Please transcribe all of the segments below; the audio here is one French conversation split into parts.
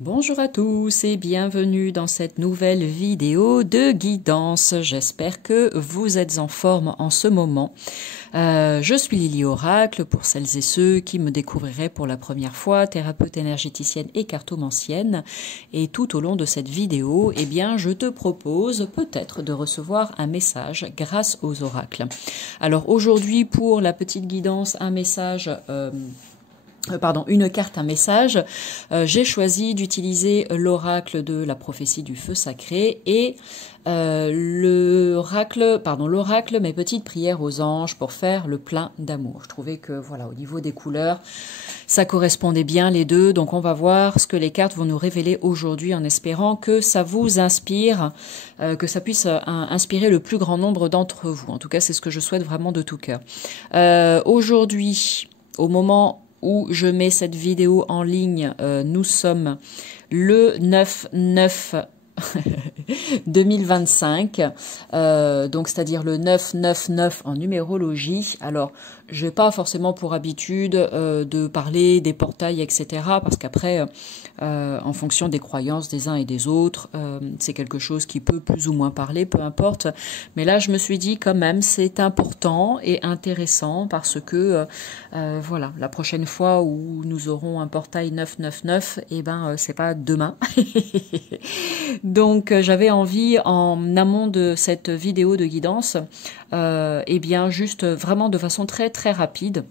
Bonjour à tous et bienvenue dans cette nouvelle vidéo de guidance. J'espère que vous êtes en forme en ce moment. Je suis Lily Oracle pour celles et ceux qui me découvriraient pour la première fois, thérapeute énergéticienne et cartomancienne. Et tout au long de cette vidéo, eh bien, je te propose peut-être de recevoir un message grâce aux oracles. Alors aujourd'hui, pour la petite guidance, un message... une carte, un message. J'ai choisi d'utiliser l'oracle de la prophétie du feu sacré et l'oracle, mes petites prières aux anges pour faire le plein d'amour. Je trouvais que voilà, au niveau des couleurs, ça correspondait bien les deux. Donc on va voir ce que les cartes vont nous révéler aujourd'hui en espérant que ça vous inspire, que ça puisse inspirer le plus grand nombre d'entre vous. En tout cas, c'est ce que je souhaite vraiment de tout cœur. Aujourd'hui, au moment où je mets cette vidéo en ligne, nous sommes le 9/9 2025, donc c'est-à-dire le 999 en numérologie. Alors, je n'ai pas forcément pour habitude de parler des portails, etc. parce qu'après, en fonction des croyances des uns et des autres, c'est quelque chose qui peut plus ou moins parler, peu importe. Mais là, je me suis dit quand même, c'est important et intéressant parce que, voilà, la prochaine fois où nous aurons un portail 999, eh ben, c'est pas demain. Donc, j'avais envie, en amont de cette vidéo de guidance, eh bien, juste vraiment de façon très rapide,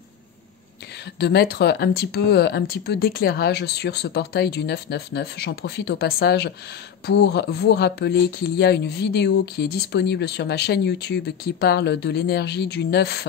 de mettre un petit peu d'éclairage sur ce portail du 999. J'en profite au passage pour vous rappeler qu'il y a une vidéo qui est disponible sur ma chaîne YouTube qui parle de l'énergie du 9.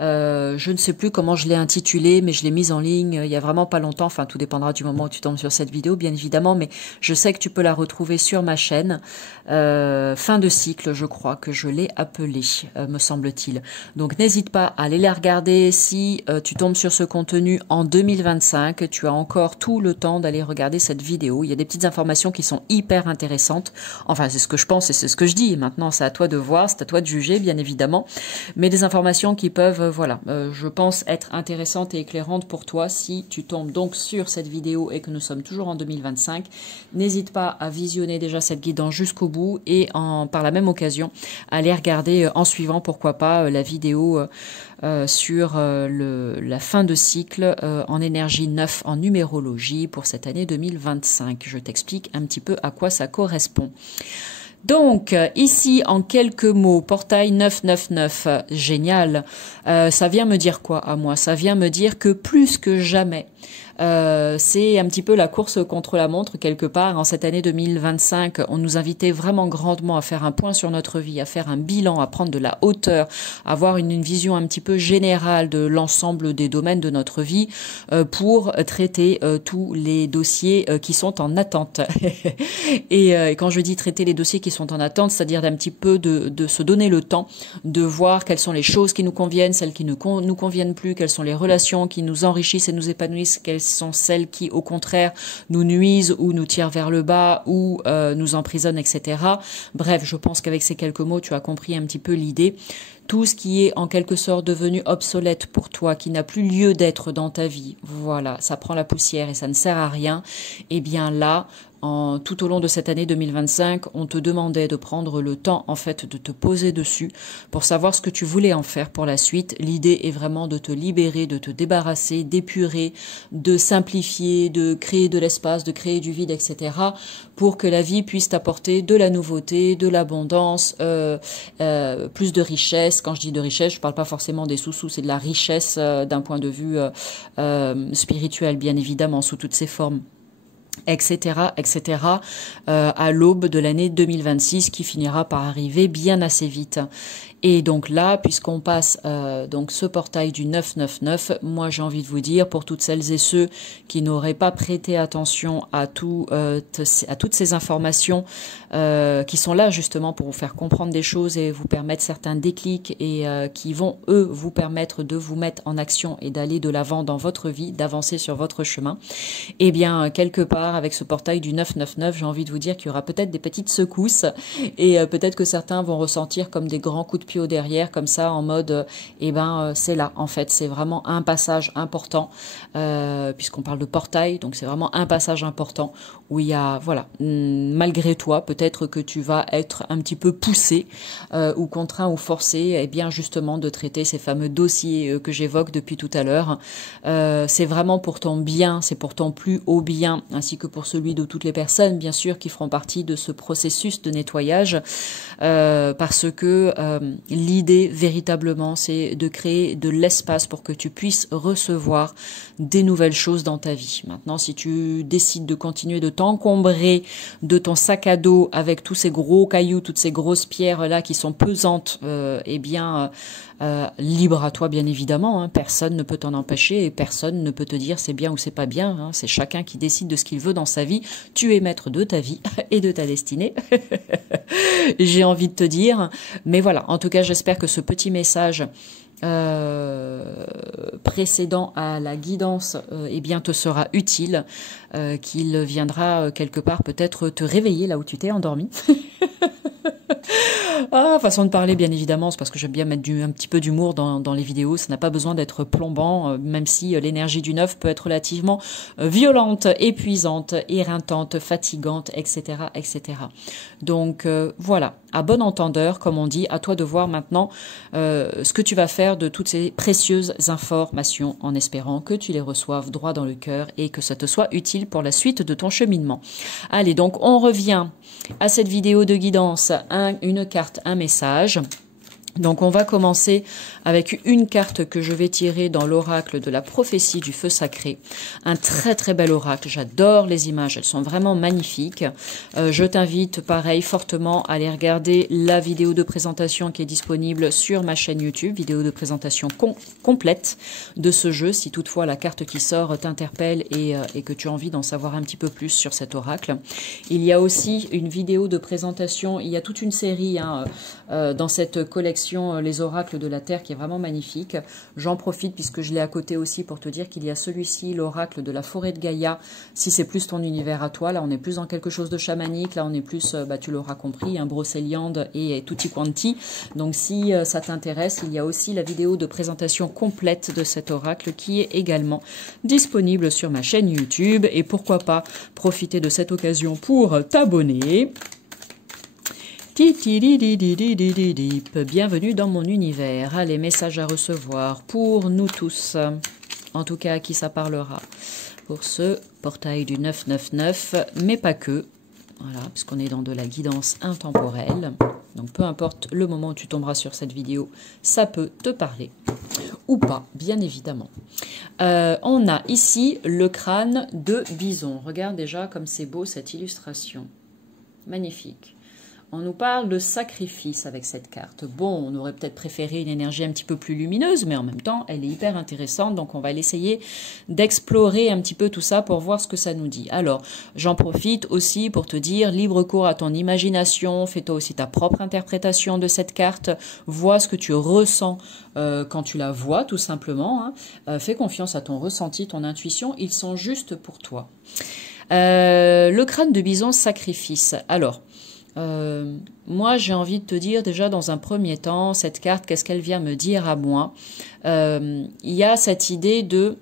Je ne sais plus comment je l'ai intitulée, mais je l'ai mise en ligne il y a vraiment pas longtemps. Enfin, tout dépendra du moment où tu tombes sur cette vidéo, bien évidemment, mais je sais que tu peux la retrouver sur ma chaîne. Fin de cycle, je crois que je l'ai appelée, me semble-t-il. Donc, n'hésite pas à aller la regarder. Si tu tombes sur ce contenu en 2025, tu as encore tout le temps d'aller regarder cette vidéo. Il y a des petites informations qui sont hyper intéressantes. Enfin, c'est ce que je pense et c'est ce que je dis. Maintenant, c'est à toi de voir, c'est à toi de juger, bien évidemment. Mais des informations qui peuvent, je pense être intéressantes et éclairantes pour toi si tu tombes donc sur cette vidéo et que nous sommes toujours en 2025. N'hésite pas à visionner déjà cette guidance jusqu'au bout et par la même occasion, à aller regarder en suivant, pourquoi pas, la vidéo sur la fin de cycle en énergie 9 en numérologie pour cette année 2025. Je t'explique un petit peu à quoi ça correspond. Donc, ici, en quelques mots, portail 999, génial. Ça vient me dire quoi à moi? Ça vient me dire que plus que jamais, c'est un petit peu la course contre la montre quelque part. En cette année 2025, on nous invitait vraiment grandement à faire un point sur notre vie, à faire un bilan, à prendre de la hauteur, à avoir une vision un petit peu générale de l'ensemble des domaines de notre vie pour traiter tous les dossiers qui sont en attente. Et quand je dis traiter les dossiers qui sont en attente, c'est-à-dire d'un petit peu de se donner le temps de voir quelles sont les choses qui nous conviennent, celles qui ne nous conviennent plus, quelles sont les relations qui nous enrichissent et nous épanouissent, quelles sont celles qui, au contraire, nous nuisent ou nous tirent vers le bas ou nous emprisonnent, etc. Bref, je pense qu'avec ces quelques mots, tu as compris un petit peu l'idée. Tout ce qui est en quelque sorte devenu obsolète pour toi, qui n'a plus lieu d'être dans ta vie, voilà, ça prend la poussière et ça ne sert à rien, eh bien là, tout au long de cette année 2025, on te demandait de prendre le temps en fait de te poser dessus pour savoir ce que tu voulais en faire pour la suite. L'idée est vraiment de te libérer, de te débarrasser, d'épurer, de simplifier, de créer de l'espace, de créer du vide, etc. pour que la vie puisse t'apporter de la nouveauté, de l'abondance, plus de richesse. Quand je dis de richesse, je parle pas forcément des sous-sous, c'est de la richesse d'un point de vue spirituel, bien évidemment, sous toutes ses formes, etc., à l'aube de l'année 2026 qui finira par arriver bien assez vite. Et donc là, puisqu'on passe donc ce portail du 999, moi j'ai envie de vous dire, pour toutes celles et ceux qui n'auraient pas prêté attention à toutes ces informations qui sont là justement pour vous faire comprendre des choses et vous permettre certains déclics et qui vont, eux, vous permettre de vous mettre en action et d'aller de l'avant dans votre vie, d'avancer sur votre chemin, eh bien, quelque part, avec ce portail du 999, j'ai envie de vous dire qu'il y aura peut-être des petites secousses et peut-être que certains vont ressentir comme des grands coups de pied au derrière, comme ça, en mode, c'est là, en fait, c'est vraiment un passage important, puisqu'on parle de portail, donc c'est vraiment un passage important où il y a, voilà, malgré toi, peut-être que tu vas être un petit peu poussé ou contraint ou forcé, bien justement de traiter ces fameux dossiers que j'évoque depuis tout à l'heure. C'est vraiment pour ton bien, c'est pour ton plus haut bien, ainsi que pour celui de toutes les personnes, bien sûr, qui feront partie de ce processus de nettoyage, parce que l'idée véritablement, c'est de créer de l'espace pour que tu puisses recevoir des nouvelles choses dans ta vie. Maintenant, si tu décides de continuer de t'encombrer de ton sac à dos avec tous ces gros cailloux, toutes ces grosses pierres là qui sont pesantes, libre à toi bien évidemment, hein. Personne ne peut t'en empêcher et personne ne peut te dire c'est bien ou c'est pas bien, hein. C'est chacun qui décide de ce qu'il veut dans sa vie. Tu es maître de ta vie et de ta destinée. J'ai envie de te dire, mais voilà, en tout cas j'espère que ce petit message précédent à la guidance te sera utile, qu'il viendra quelque part peut-être te réveiller là où tu t'es endormi. Ah, façon de parler, bien évidemment, c'est parce que j'aime bien mettre un petit peu d'humour dans les vidéos. Ça n'a pas besoin d'être plombant, même si l'énergie du neuf peut être relativement violente, épuisante, éreintante, fatigante, etc., etc. Donc voilà, à bon entendeur, comme on dit, à toi de voir maintenant ce que tu vas faire de toutes ces précieuses informations, en espérant que tu les reçoives droit dans le cœur et que ça te soit utile pour la suite de ton cheminement. Allez, donc on revient à cette vidéo de guidance, une carte, un message. Donc on va commencer avec une carte que je vais tirer dans l'oracle de la prophétie du feu sacré. Un très très bel oracle, j'adore les images, elles sont vraiment magnifiques. Je t'invite pareil fortement à aller regarder la vidéo de présentation qui est disponible sur ma chaîne YouTube, vidéo de présentation complète de ce jeu, si toutefois la carte qui sort t'interpelle et que tu as envie d'en savoir un petit peu plus sur cet oracle. Il y a aussi une vidéo de présentation, il y a toute une série dans cette collection Les oracles de la Terre qui est vraiment magnifique. J'en profite puisque je l'ai à côté aussi pour te dire qu'il y a celui-ci, l'oracle de la forêt de Gaïa, si c'est plus ton univers à toi. Là, on est plus dans quelque chose de chamanique, là, on est plus, tu l'auras compris, un brocéliande et tutti quanti. Donc, si ça t'intéresse, il y a aussi la vidéo de présentation complète de cet oracle qui est également disponible sur ma chaîne YouTube. Et pourquoi pas profiter de cette occasion pour t'abonner. Bienvenue dans mon univers. Allez, message à recevoir pour nous tous, en tout cas à qui ça parlera, pour ce portail du 999, mais pas que, voilà, puisqu'on est dans de la guidance intemporelle, donc peu importe le moment où tu tomberas sur cette vidéo, ça peut te parler, ou pas, bien évidemment. On a ici le crâne de bison, regarde déjà comme c'est beau cette illustration, magnifique. On nous parle de sacrifice avec cette carte. Bon, on aurait peut-être préféré une énergie un petit peu plus lumineuse, mais en même temps, elle est hyper intéressante. Donc, on va essayer d'explorer un petit peu tout ça pour voir ce que ça nous dit. Alors, j'en profite aussi pour te dire, libre cours à ton imagination. Fais-toi aussi ta propre interprétation de cette carte. Vois ce que tu ressens quand tu la vois, tout simplement. Hein. Fais confiance à ton ressenti, ton intuition. Ils sont juste pour toi. Le crâne de bison, sacrifice. Alors, moi, j'ai envie de te dire déjà dans un premier temps, cette carte, qu'est-ce qu'elle vient me dire à moi? Il y a cette idée de...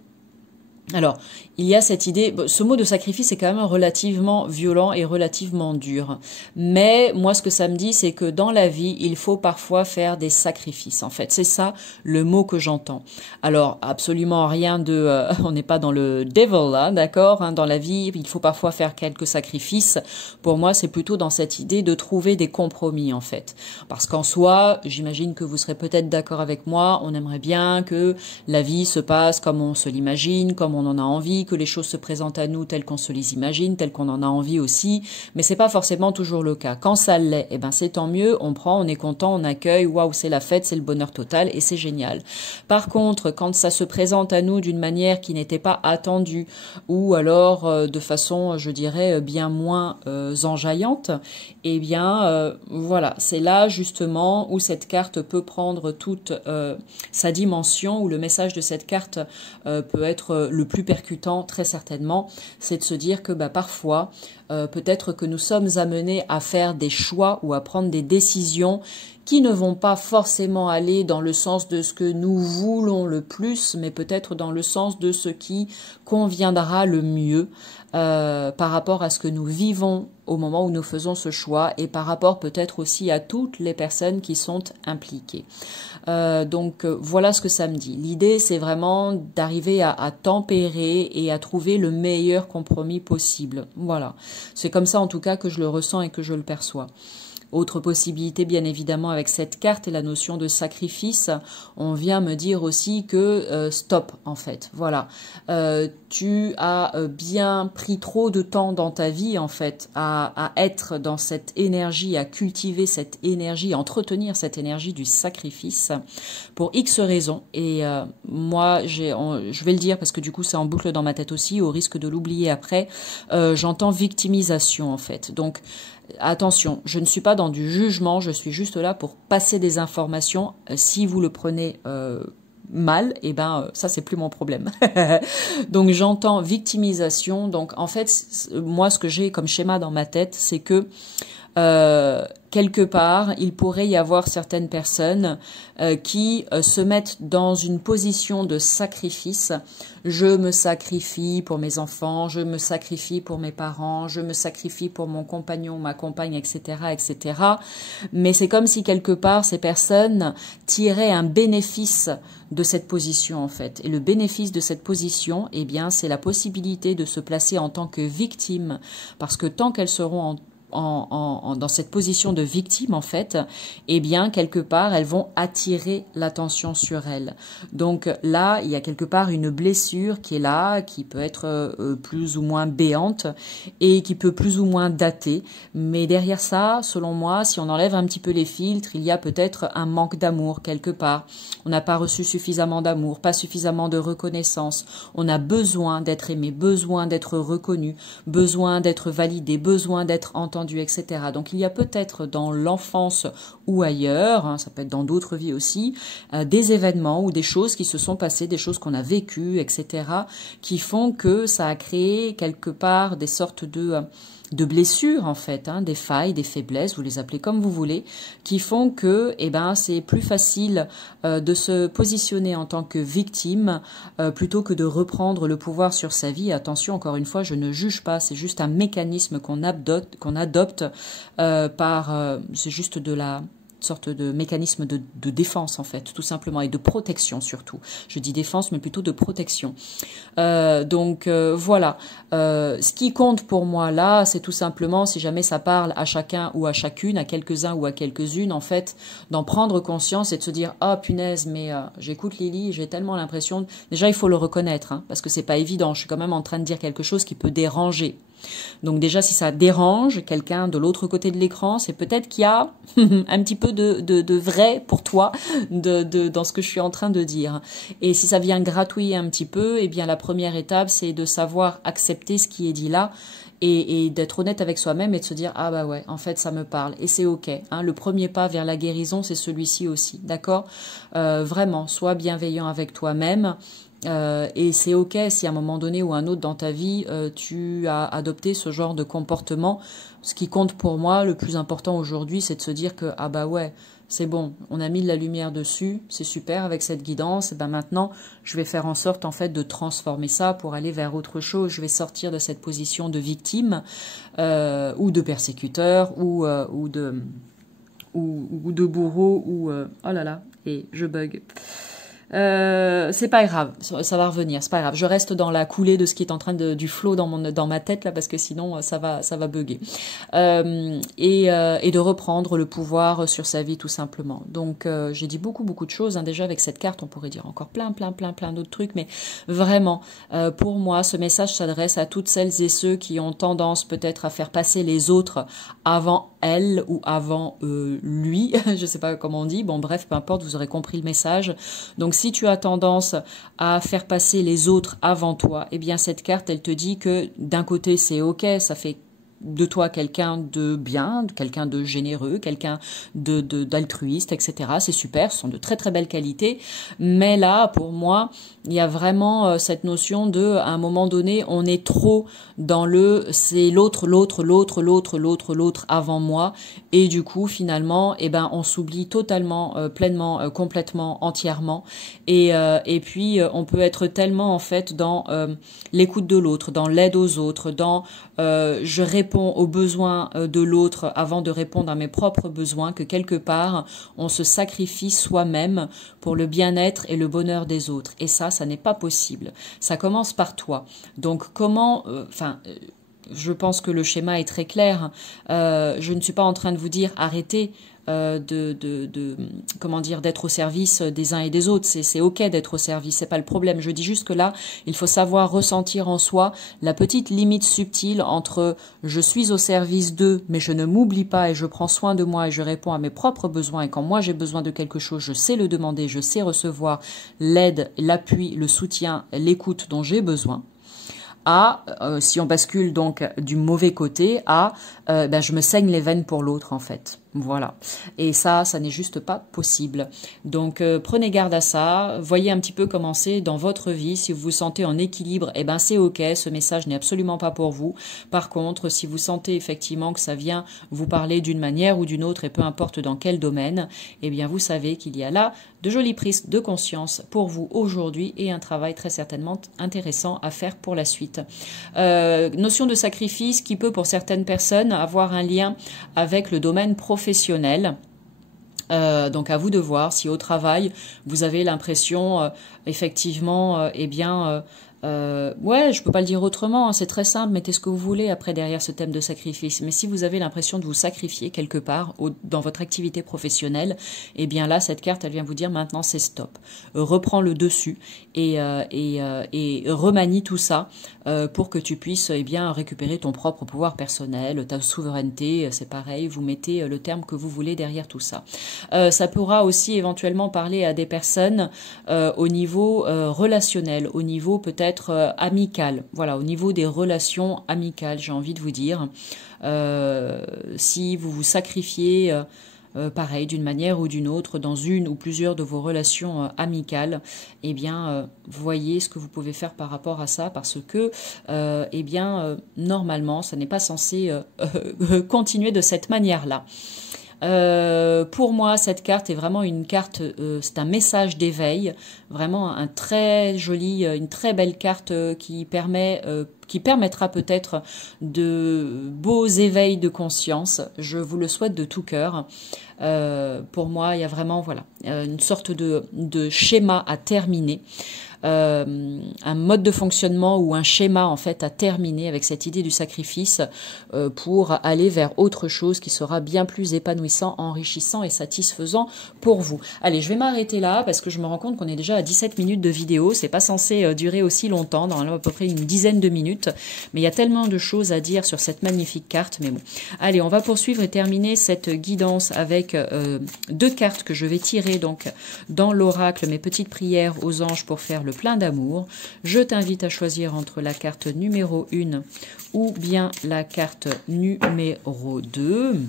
Alors, il y a cette idée, ce mot de sacrifice est quand même relativement violent et relativement dur. Mais moi, ce que ça me dit, c'est que dans la vie, il faut parfois faire des sacrifices, en fait. C'est ça le mot que j'entends. Alors, absolument rien de... on n'est pas dans le devil, là, d'accord, hein, dans la vie, il faut parfois faire quelques sacrifices. Pour moi, c'est plutôt dans cette idée de trouver des compromis, en fait. Parce qu'en soi, j'imagine que vous serez peut-être d'accord avec moi, on aimerait bien que la vie se passe comme on se l'imagine, comme on en a envie, que les choses se présentent à nous telles qu'on se les imagine, telles qu'on en a envie aussi, mais c'est pas forcément toujours le cas. Quand ça l'est, eh ben c'est tant mieux, on prend, on est content, on accueille, waouh, c'est la fête, c'est le bonheur total et c'est génial. Par contre, quand ça se présente à nous d'une manière qui n'était pas attendue ou alors de façon, je dirais, bien moins enjaillante, eh bien voilà, c'est là justement où cette carte peut prendre toute sa dimension, où le message de cette carte peut être le plus percutant, très certainement, c'est de se dire que parfois, peut-être que nous sommes amenés à faire des choix ou à prendre des décisions qui ne vont pas forcément aller dans le sens de ce que nous voulons le plus, mais peut-être dans le sens de ce qui conviendra le mieux par rapport à ce que nous vivons au moment où nous faisons ce choix et par rapport peut-être aussi à toutes les personnes qui sont impliquées. Donc voilà ce que ça me dit. L'idée, c'est vraiment d'arriver à tempérer et à trouver le meilleur compromis possible. Voilà. C'est comme ça en tout cas que je le ressens et que je le perçois. Autre possibilité, bien évidemment, avec cette carte et la notion de sacrifice, on vient me dire aussi que stop, en fait. Voilà. Tu as bien pris trop de temps dans ta vie, en fait, à être dans cette énergie, à cultiver cette énergie, à entretenir cette énergie du sacrifice pour X raisons. Et moi, je vais le dire parce que du coup, c'est en boucle dans ma tête aussi, au risque de l'oublier après. J'entends victimisation, en fait. Donc, attention, je ne suis pas dans du jugement, je suis juste là pour passer des informations. Si vous le prenez mal, ça c'est plus mon problème. Donc j'entends victimisation. Donc en fait, moi ce que j'ai comme schéma dans ma tête, c'est que quelque part, il pourrait y avoir certaines personnes qui se mettent dans une position de sacrifice. Je me sacrifie pour mes enfants, je me sacrifie pour mes parents, je me sacrifie pour mon compagnon, ma compagne, etc., etc. Mais c'est comme si quelque part, ces personnes tiraient un bénéfice de cette position, en fait. Et le bénéfice de cette position, eh bien, c'est la possibilité de se placer en tant que victime. Parce que tant qu'elles seront dans cette position de victime, en fait, eh bien, quelque part, elles vont attirer l'attention sur elles. Donc là, il y a quelque part une blessure qui est là, qui peut être plus ou moins béante et qui peut plus ou moins dater. Mais derrière ça, selon moi, si on enlève un petit peu les filtres, il y a peut-être un manque d'amour quelque part. On n'a pas reçu suffisamment d'amour, pas suffisamment de reconnaissance. On a besoin d'être aimé, besoin d'être reconnu, besoin d'être validé, besoin d'être entendu, etc. Donc il y a peut-être dans l'enfance ou ailleurs, ça peut être dans d'autres vies aussi, des événements ou des choses qui se sont passées, des choses qu'on a vécues, etc., qui font que ça a créé quelque part des sortes de blessures, en fait, des failles, des faiblesses, vous les appelez comme vous voulez, qui font que c'est plus facile de se positionner en tant que victime plutôt que de reprendre le pouvoir sur sa vie. Attention, encore une fois, je ne juge pas, c'est juste un mécanisme qu'on adopte c'est juste de la sorte de mécanisme de défense, en fait, tout simplement, et de protection surtout. Je dis défense, mais plutôt de protection. Donc voilà. Ce qui compte pour moi là, c'est tout simplement, si jamais ça parle à chacun ou à chacune, à quelques-uns ou à quelques-unes, en fait, d'en prendre conscience et de se dire « Ah, punaise, mais j'écoute Lily, j'ai tellement l'impression... » Déjà, il faut le reconnaître, parce que c'est pas évident. Je suis quand même en train de dire quelque chose qui peut déranger. Donc déjà, si ça dérange quelqu'un de l'autre côté de l'écran, c'est peut-être qu'il y a un petit peu de vrai pour toi dans ce que je suis en train de dire. Et si ça vient gratouiller un petit peu, eh bien la première étape, c'est de savoir accepter ce qui est dit là et d'être honnête avec soi-même et de se dire « Ah bah ouais, en fait, ça me parle. » Et c'est OK. Le premier pas vers la guérison, c'est celui-ci aussi. D'accord ? Vraiment, sois bienveillant avec toi-même. Et c'est OK si à un moment donné ou un autre dans ta vie, tu as adopté ce genre de comportement. Ce qui compte pour moi, le plus important aujourd'hui, c'est de se dire que, ah bah ouais, c'est bon, on a mis de la lumière dessus, c'est super avec cette guidance, et ben maintenant, je vais faire en sorte en fait de transformer ça pour aller vers autre chose. Je vais sortir de cette position de victime ou de persécuteur ou de bourreau ou oh là là, et je bug. C'est pas grave, ça va revenir, c'est pas grave. Je reste dans la coulée de ce qui est en train du flow dans ma tête là, parce que sinon ça va bugger. Et de reprendre le pouvoir sur sa vie tout simplement. Donc j'ai dit beaucoup de choses. Déjà avec cette carte, on pourrait dire encore plein d'autres trucs, mais vraiment pour moi, ce message s'adresse à toutes celles et ceux qui ont tendance peut-être à faire passer les autres avant elle ou avant lui. Je sais pas comment on dit. Bon bref, peu importe, vous aurez compris le message. Donc si tu as tendance à faire passer les autres avant toi, eh bien cette carte, elle te dit que d'un côté c'est OK, ça fait de toi quelqu'un de bien, quelqu'un de généreux, quelqu'un d'altruiste, etc. C'est super, ce sont de très très belles qualités. Mais là, pour moi, il y a vraiment cette notion de, à un moment donné, on est trop dans le c'est l'autre, l'autre, l'autre, l'autre, l'autre, l'autre avant moi. Et du coup, finalement, eh ben, on s'oublie totalement, pleinement, complètement, entièrement. Et puis, on peut être tellement en fait dans l'écoute de l'autre, dans l'aide aux autres, dans je réponds aux besoins de l'autre avant de répondre à mes propres besoins, que quelque part, on se sacrifie soi-même pour le bien-être et le bonheur des autres. Et ça n'est pas possible. Ça commence par toi. Donc comment, je pense que le schéma est très clair. Je ne suis pas en train de vous dire arrêtez comment dire, d'être au service des uns et des autres. C'est ok d'être au service, c'est pas le problème. Je dis juste que là, il faut savoir ressentir en soi la petite limite subtile entre je suis au service d'eux, mais je ne m'oublie pas et je prends soin de moi et je réponds à mes propres besoins. Et quand moi j'ai besoin de quelque chose, je sais le demander, je sais recevoir l'aide, l'appui, le soutien, l'écoute dont j'ai besoin. Si on bascule donc du mauvais côté, je me saigne les veines pour l'autre en fait. Voilà. Et ça n'est juste pas possible. Donc, prenez garde à ça. Voyez un petit peu comment c'est dans votre vie. Si vous vous sentez en équilibre, eh ben, c'est ok. Ce message n'est absolument pas pour vous. Par contre, si vous sentez effectivement que ça vient vous parler d'une manière ou d'une autre, et peu importe dans quel domaine, eh bien, vous savez qu'il y a là de jolies prises de conscience pour vous aujourd'hui et un travail très certainement intéressant à faire pour la suite. Notion de sacrifice qui peut pour certaines personnes avoir un lien avec le domaine professionnel. Donc à vous de voir si au travail vous avez l'impression effectivement ouais, je peux pas le dire autrement, hein, c'est très simple, mettez ce que vous voulez après derrière ce thème de sacrifice. Mais si vous avez l'impression de vous sacrifier quelque part dans votre activité professionnelle, eh bien là, cette carte, elle vient vous dire maintenant c'est stop. Reprends le dessus et remanie tout ça pour que tu puisses récupérer ton propre pouvoir personnel, ta souveraineté, c'est pareil, vous mettez le terme que vous voulez derrière tout ça. Ça pourra aussi éventuellement parler à des personnes au niveau relationnel, au niveau peut-être amical, voilà, au niveau des relations amicales, j'ai envie de vous dire, si vous vous sacrifiez pareil, d'une manière ou d'une autre, dans une ou plusieurs de vos relations amicales, eh bien, voyez ce que vous pouvez faire par rapport à ça, parce que, normalement, ça n'est pas censé continuer de cette manière-là. Pour moi, cette carte est vraiment une carte, c'est un message d'éveil, vraiment un très joli, une très belle carte qui permettra peut-être de beaux éveils de conscience. Je vous le souhaite de tout cœur. Pour moi, il y a vraiment une sorte de schéma à terminer. Un mode de fonctionnement ou un schéma en fait à terminer avec cette idée du sacrifice pour aller vers autre chose qui sera bien plus épanouissant, enrichissant et satisfaisant pour vous. Allez, je vais m'arrêter là parce que je me rends compte qu'on est déjà à 17 minutes de vidéo. C'est pas censé durer aussi longtemps, normalement à peu près une dizaine de minutes. Mais il y a tellement de choses à dire sur cette magnifique carte. Mais bon, allez, on va poursuivre et terminer cette guidance avec deux cartes que je vais tirer donc dans l'oracle, mes petites prières aux anges pour faire le plein d'amour. Je t'invite à choisir entre la carte numéro 1 ou bien la carte numéro 2.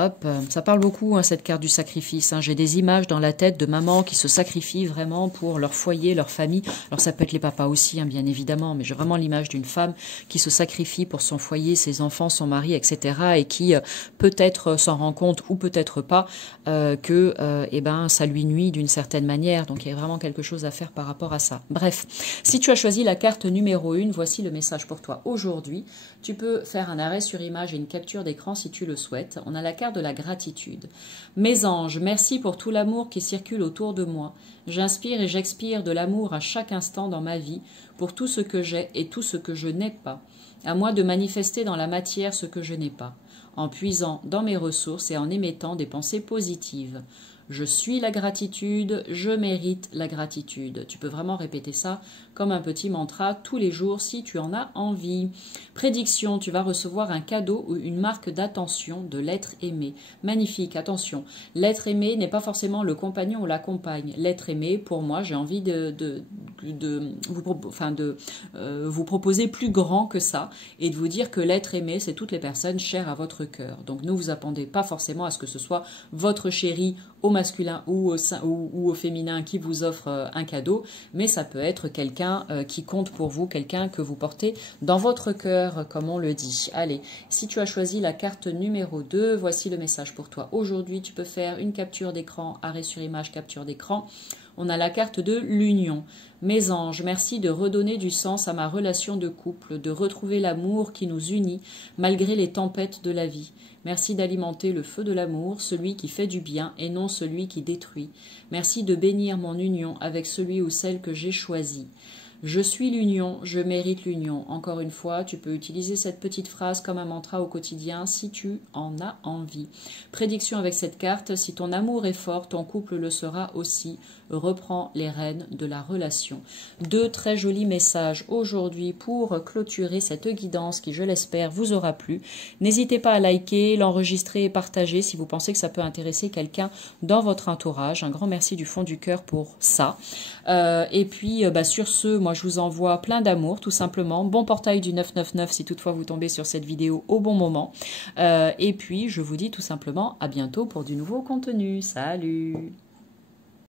Hop, ça parle beaucoup, hein, cette carte du sacrifice. Hein. J'ai des images dans la tête de mamans qui se sacrifient vraiment pour leur foyer, leur famille. Alors ça peut être les papas aussi, hein, bien évidemment, mais j'ai vraiment l'image d'une femme qui se sacrifie pour son foyer, ses enfants, son mari, etc. et qui peut-être s'en rend compte ou peut-être pas que ça lui nuit d'une certaine manière. Donc il y a vraiment quelque chose à faire par rapport à ça. Bref, si tu as choisi la carte numéro 1, voici le message pour toi aujourd'hui. Tu peux faire un arrêt sur image et une capture d'écran si tu le souhaites. On a la carte de la gratitude. Mes anges, merci pour tout l'amour qui circule autour de moi. J'inspire et j'expire de l'amour à chaque instant dans ma vie pour tout ce que j'ai et tout ce que je n'ai pas. À moi de manifester dans la matière ce que je n'ai pas, en puisant dans mes ressources et en émettant des pensées positives. Je suis la gratitude, je mérite la gratitude. Tu peux vraiment répéter ça comme un petit mantra tous les jours si tu en as envie. Prédiction, tu vas recevoir un cadeau ou une marque d'attention de l'être aimé. Magnifique, attention. L'être aimé n'est pas forcément le compagnon ou la compagne. L'être aimé, pour moi, j'ai envie de vous proposer plus grand que ça et de vous dire que l'être aimé, c'est toutes les personnes chères à votre cœur. Donc ne vous attendez pas forcément à ce que ce soit votre chéri au masculin ou au féminin qui vous offre un cadeau, mais ça peut être quelqu'un qui compte pour vous, quelqu'un que vous portez dans votre cœur, comme on le dit. Allez, si tu as choisi la carte numéro 2, voici le message pour toi. Aujourd'hui, tu peux faire une capture d'écran, arrêt sur image, capture d'écran. On a la carte de l'union. Mes anges, merci de redonner du sens à ma relation de couple, de retrouver l'amour qui nous unit malgré les tempêtes de la vie. Merci d'alimenter le feu de l'amour, celui qui fait du bien et non celui qui détruit. Merci de bénir mon union avec celui ou celle que j'ai choisi. Je suis l'union, je mérite l'union. Encore une fois, tu peux utiliser cette petite phrase comme un mantra au quotidien si tu en as envie. Prédiction avec cette carte, si ton amour est fort, ton couple le sera aussi. Reprends les rênes de la relation. Deux très jolis messages aujourd'hui pour clôturer cette guidance qui, je l'espère, vous aura plu. N'hésitez pas à liker, l'enregistrer et partager si vous pensez que ça peut intéresser quelqu'un dans votre entourage. Un grand merci du fond du cœur pour ça. Et puis, sur ce, moi je vous envoie plein d'amour, tout simplement. Bon portail du 999 si toutefois vous tombez sur cette vidéo au bon moment. Et puis, je vous dis tout simplement à bientôt pour du nouveau contenu. Salut!